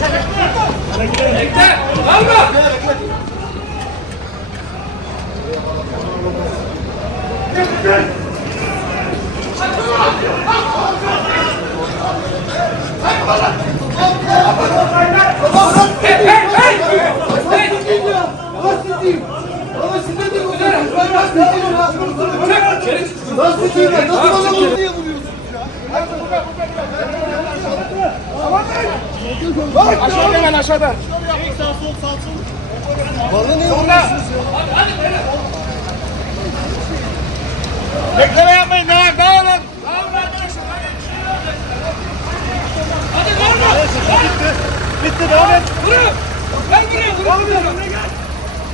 Bekle. Alma. Aşağıda hemen aşağıda. Sağ sol sağ sol. Bana ne vuruyorsunuz ya? Bekleme yapmayın. Devam alın. Devam arkadaşlar. Hadi. Hadi. Bitti devam et. Vurun. Ben vuruyorum.